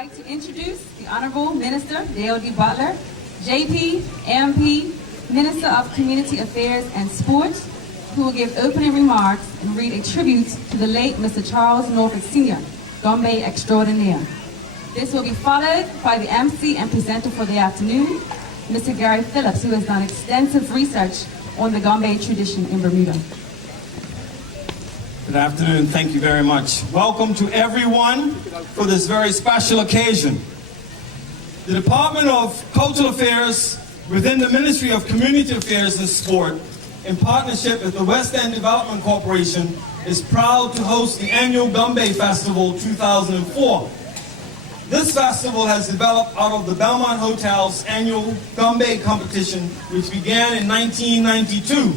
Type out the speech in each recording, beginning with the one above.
like to introduce the Honorable Minister Dale D. Butler, JP, MP, Minister of Community Affairs and Sports, who will give opening remarks and read a tribute to the late Mr. Charles Norfolk Sr., Gombey extraordinaire. This will be followed by the MC and presenter for the afternoon, Mr. Gary Phillips, who has done extensive research on the Gombey tradition in Bermuda. Good afternoon. Thank you very much. Welcome to everyone for this very special occasion. The Department of Cultural Affairs within the Ministry of Community Affairs and Sport, in partnership with the West End Development Corporation, is proud to host the annual Gombey Festival 2004. This festival has developed out of the Belmont Hotel's annual Gombey competition, which began in 1992.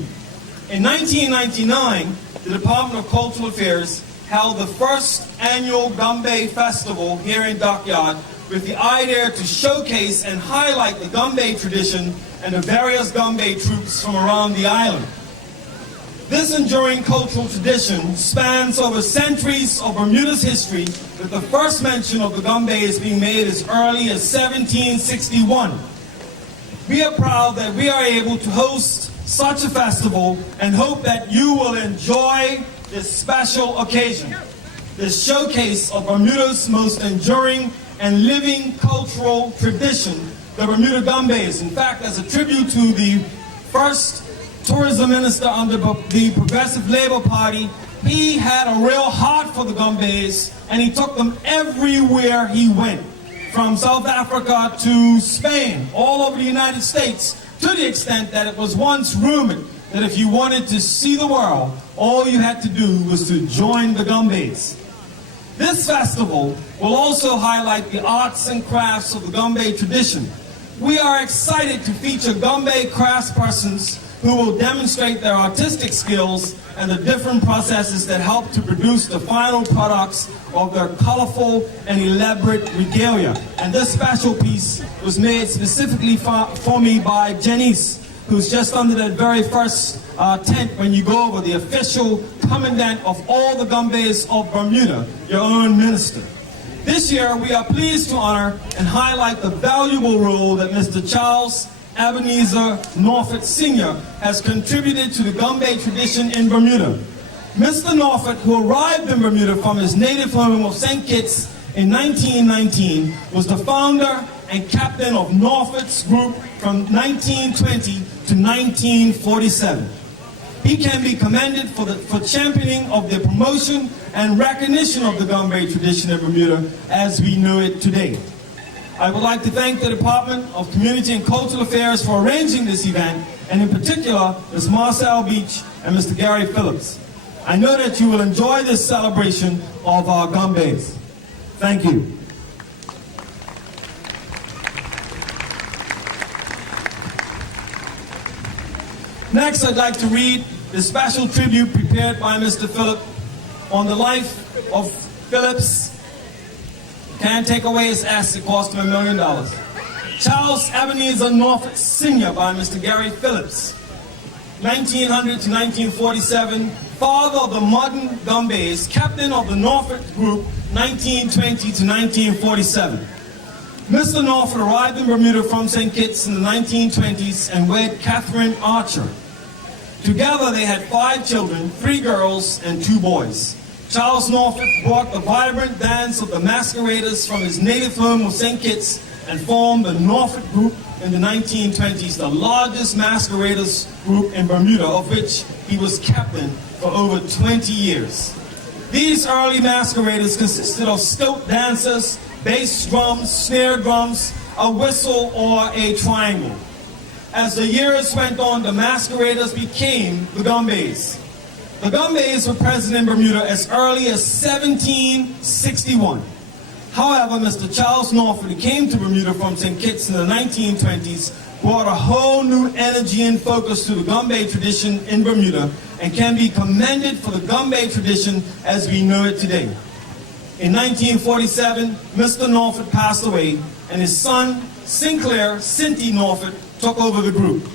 In 1999, the Department of Cultural Affairs held the first annual Gombey Festival here in Dockyard with the idea to showcase and highlight the Gombey tradition and the various Gombey troupes from around the island. This enduring cultural tradition spans over centuries of Bermuda's history, with the first mention of the Gombeys being made as early as 1761. We are proud that we are able to host such a festival and hope that you will enjoy this special occasion, this showcase of Bermuda's most enduring and living cultural tradition, the Bermuda Gombeys. In fact, as a tribute to the first tourism minister under the Progressive Labour Party, he had a real heart for the Gombeys, and he took them everywhere he went, from South Africa to Spain, all over the United States, to the extent that it was once rumored that if you wanted to see the world, all you had to do was to join the Gombeys. This festival will also highlight the arts and crafts of the Gombey tradition. We are excited to feature Gombey craftspersons who will demonstrate their artistic skills and the different processes that help to produce the final products of their colorful and elaborate regalia. And this special piece was made specifically for me by Janice, who's just under that very first tent when you go over, the official commandant of all the Gombeys of Bermuda, your own minister. This year, we are pleased to honor and highlight the valuable role that Mr. Charles Ebenezer Norfolk Sr. has contributed to the Gombey tradition in Bermuda. Mr. Norfolk, who arrived in Bermuda from his native home of St. Kitts in 1919, was the founder and captain of Norfolk's group from 1920 to 1947. He can be commended for championing of the promotion and recognition of the Gombey tradition in Bermuda as we know it today. I would like to thank the Department of Community and Cultural Affairs for arranging this event, and in particular, Ms. Marcel Beach and Mr. Gary Phillips. I know that you will enjoy this celebration of our Gombeys. Thank you. Next, I'd like to read the special tribute prepared by Mr. Phillips on the life of Phillips. Can't take away his ass, it cost him $1 million. Charles Ebenezer Norfolk Sr. by Mr. Gary Phillips. 1900 to 1947, father of the modern Gombeys, captain of the Norfolk group, 1920 to 1947. Mr. Norfolk arrived in Bermuda from St. Kitts in the 1920s and wed Catherine Archer. Together they had 5 children, 3 girls and 2 boys. Charles Norfolk brought the vibrant dance of the masqueraders from his native home of St. Kitts and formed the Norfolk group in the 1920s, the largest masqueraders group in Bermuda, of which he was captain for over 20 years. These early masqueraders consisted of stilt dancers, bass drums, snare drums, a whistle, or a triangle. As the years went on, the masqueraders became the Gombeys. The Gombeys were present in Bermuda as early as 1761. However, Mr. Charles Norfolk, who came to Bermuda from St. Kitts in the 1920s, brought a whole new energy and focus to the Gombey tradition in Bermuda and can be commended for the Gombey tradition as we know it today. In 1947, Mr. Norfolk passed away, and his son, Sinclair Cinty Norfolk, took over the group.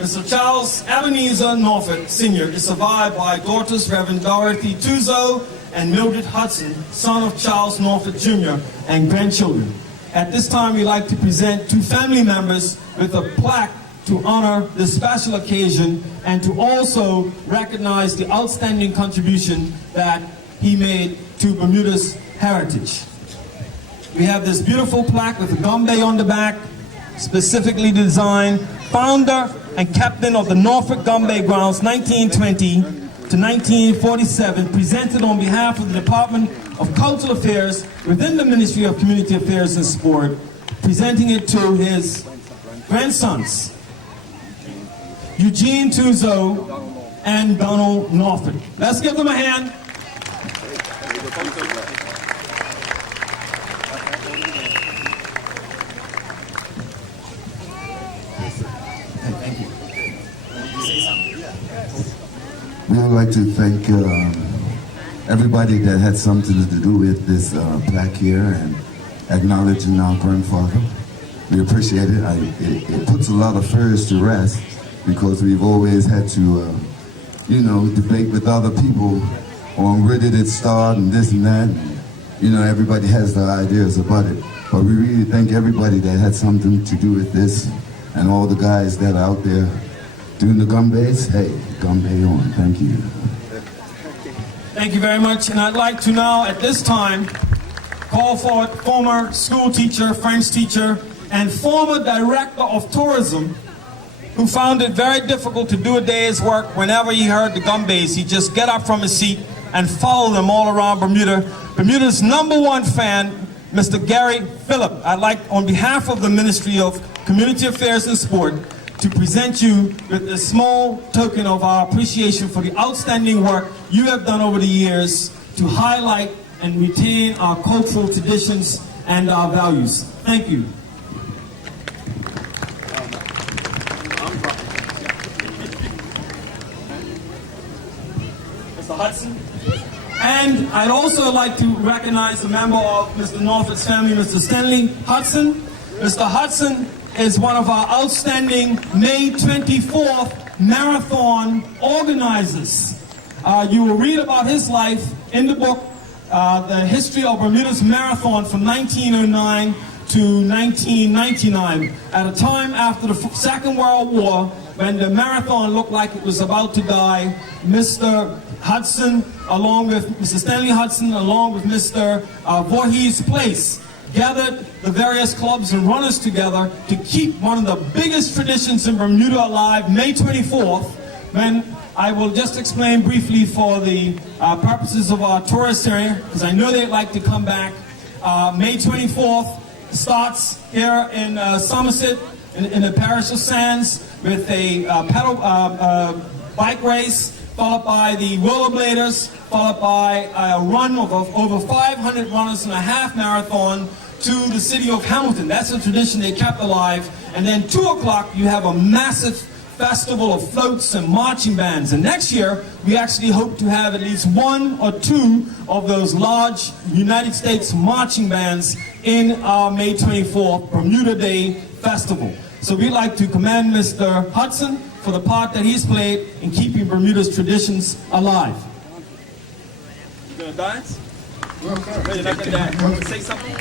Mr. Charles Ebenezer Norfolk Sr. is survived by daughters Reverend Dorothy Tuzo and Mildred Hudson, son of Charles Norfolk Jr., and grandchildren. At this time, we'd like to present two family members with a plaque to honor this special occasion and to also recognize the outstanding contribution that he made to Bermuda's heritage. We have this beautiful plaque with a Gombe on the back, specifically designed, founder and captain of the Norfolk Gombe grounds 1920 to 1947, presented on behalf of the Department of Cultural Affairs within the Ministry of Community Affairs and Sport, presenting it to his grandsons, Eugene Tuzo and Donald Norfolk. Let's give them a hand. Thank you. We would like to thank everybody that had something to do with this plaque here and acknowledging our grandfather. We appreciate it. It puts a lot of fears to rest because we've always had to, debate with other people on where did it start and this and that. Everybody has their ideas about it. But we really thank everybody that had something to do with this and all the guys that are out there doing the Gombes. Hey, Gombe on. Thank you. Thank you very much. And I'd like to now, at this time, call for former school teacher, French teacher, and former director of tourism, who found it very difficult to do a day's work. Whenever he heard the Gombes, he'd just get up from his seat and follow them all around Bermuda. Bermuda's #1 fan, Mr. Gary Phillip. I'd like, on behalf of the Ministry of Community Affairs and Sport, to present you with a small token of our appreciation for the outstanding work you have done over the years to highlight and retain our cultural traditions and our values. Thank you. Mr. Hudson. And I'd also like to recognize a member of Mr. Norfolk's family, Mr. Stanley Hudson. Mr. Hudson is one of our outstanding May 24th marathon organizers. You will read about his life in the book, The History of Bermuda's Marathon from 1909 to 1999, at a time after the Second World War, when the marathon looked like it was about to die. Mr. Hudson, along with Mr. Stanley Hudson, along with Mr. Voorhees Place, gathered the various clubs and runners together to keep one of the biggest traditions in Bermuda alive, May 24th, when I will just explain briefly for the purposes of our tourist area, because I know they'd like to come back. May 24th starts here in Somerset, in the parish of Sands, with a bike race, followed by the rollerbladers, followed by a run of over 500 runners in a half marathon to the city of Hamilton. That's a tradition they kept alive. And then 2 o'clock, you have a massive festival of floats and marching bands. And next year, we actually hope to have at least 1 or 2 of those large United States marching bands in our May 24th Bermuda Day Festival. So we'd like to commend Mr. Hudson for the part that he's played in keeping Bermuda's traditions alive. You gonna dance? You're not gonna dance. You want to say something?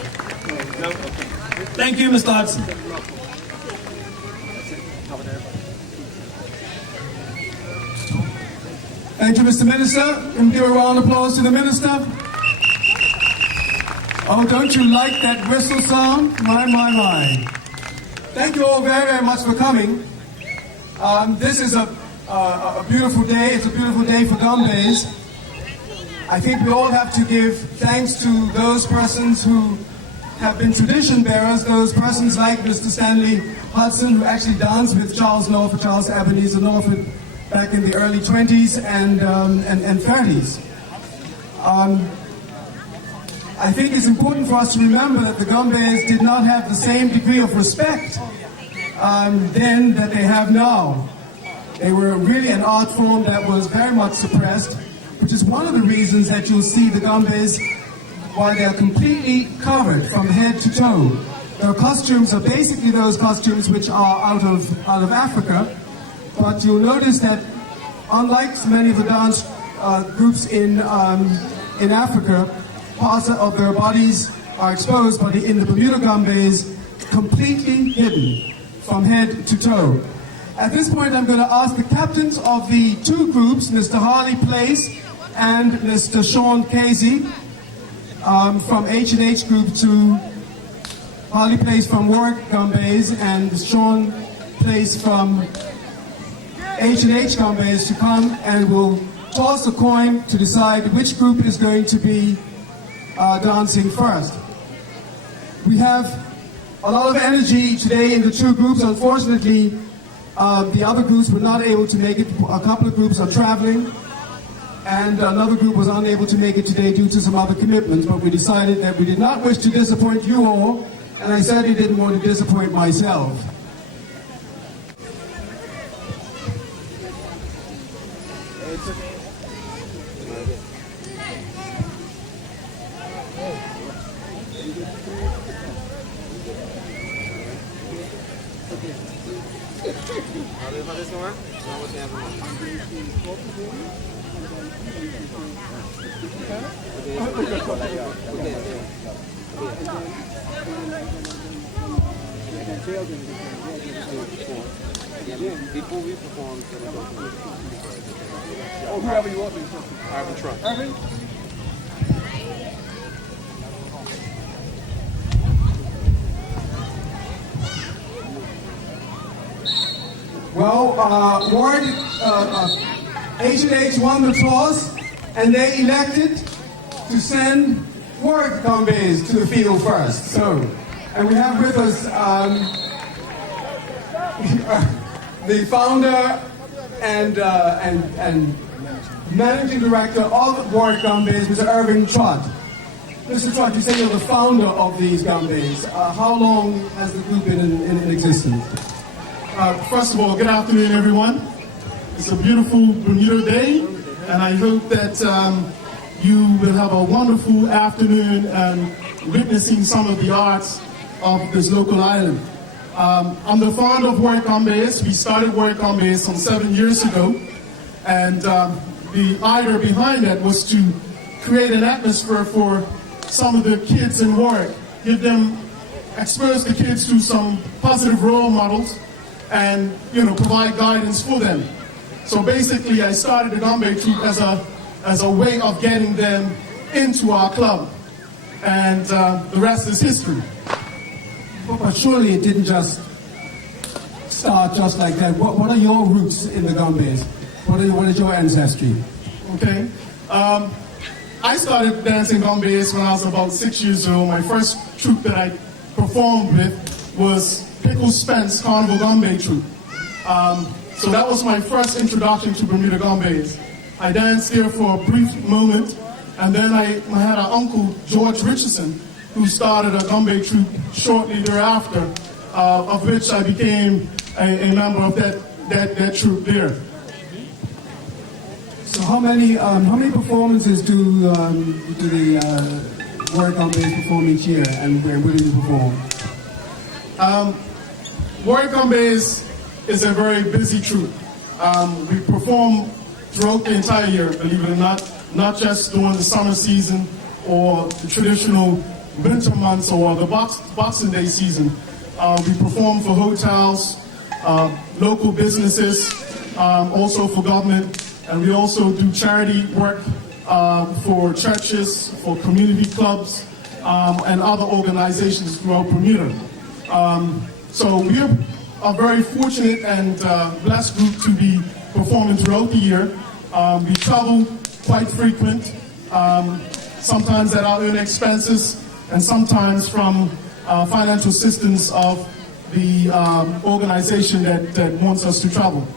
No? Okay. Thank you, Mr. Hudson. Thank you, Mr. Minister. And give a round of applause to the Minister. Oh, don't you like that whistle sound? My, my, my. Thank you all very, very much for coming. This is a beautiful day. It's a beautiful day for Gombes. I think we all have to give thanks to those persons who have been tradition bearers, those persons like Mr. Stanley Hudson, who actually danced with Charles Norfolk, Charles Ebenezer Norfolk, back in the early 20s and 30s. I think it's important for us to remember that the Gombes did not have the same degree of respect then that they have now. They were really an art form that was very much suppressed, which is one of the reasons that you'll see the Gombes, while they're completely covered from head to toe. Their costumes are basically those costumes which are out of Africa, but you'll notice that unlike many of the dance groups in in Africa, parts of their bodies are exposed, but in the Bermuda Gombeys, completely hidden from head to toe. At this point, I'm going to ask the captains of the two groups, Mr. Harley Place and Mr. Sean Casey, from H&H Group to Harley Place from Warwick Gombeys and Sean Place from H&H Gombeys to come, and we'll toss a coin to decide which group is going to be dancing first. We have a lot of energy today in the two groups. Unfortunately, the other groups were not able to make it. A couple of groups are traveling, and another group was unable to make it today due to some other commitments, but we decided that we did not wish to disappoint you all, and I certainly didn't want to disappoint myself. Before we perform, whoever you want, Ivan Trump. Well, Warwick, H&H won the toss, and they elected to send Warwick Gombeys to the field first. So, and we have with us the founder and managing director of Warwick Gombeys, Mr. Irving Trott. Mr. Trott, you say you're the founder of these Gombeys. How long has the group been in existence? First of all, good afternoon, everyone. It's a beautiful Bermuda day, and I hope that you will have a wonderful afternoon witnessing some of the arts of this local island. I'm the founder of Warwick Gombeys. We started Warwick Gombeys some 7 years ago, and the idea behind that was to create an atmosphere for some of the kids in Warwick, expose the kids to some positive role models, and provide guidance for them. So basically, I started the Gombey troupe as a way of getting them into our club, and the rest is history. But surely it didn't just start just like that. What are your roots in the Gombeys? What is your ancestry? Okay. I started dancing Gombeys when I was about 6 years old. My first troupe that I performed with was Pickle Spence Carnival Gombey troupe. So that was my first introduction to Bermuda Gombeys. I danced there for a brief moment, and then I had an uncle, George Richardson, who started a Gombey troupe shortly thereafter, of which I became a member of that troupe there. So how many performances do the Warwick Gombeys perform each year, and where do you perform? Warwick Gombeys is a very busy troupe. We perform throughout the entire year, believe it or not just during the summer season or the traditional winter months or the Boxing Day season. We perform for hotels, local businesses, also for government, and we also do charity work for churches, for community clubs, and other organizations throughout Bermuda. So we are a very fortunate and blessed group to be performing throughout the year. We travel quite frequent, sometimes at our own expenses, and sometimes from financial assistance of the organization that wants us to travel.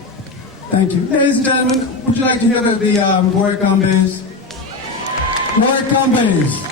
Thank you. Ladies and gentlemen, would you like to hear the Warwick Gombeys? Warwick Gombeys.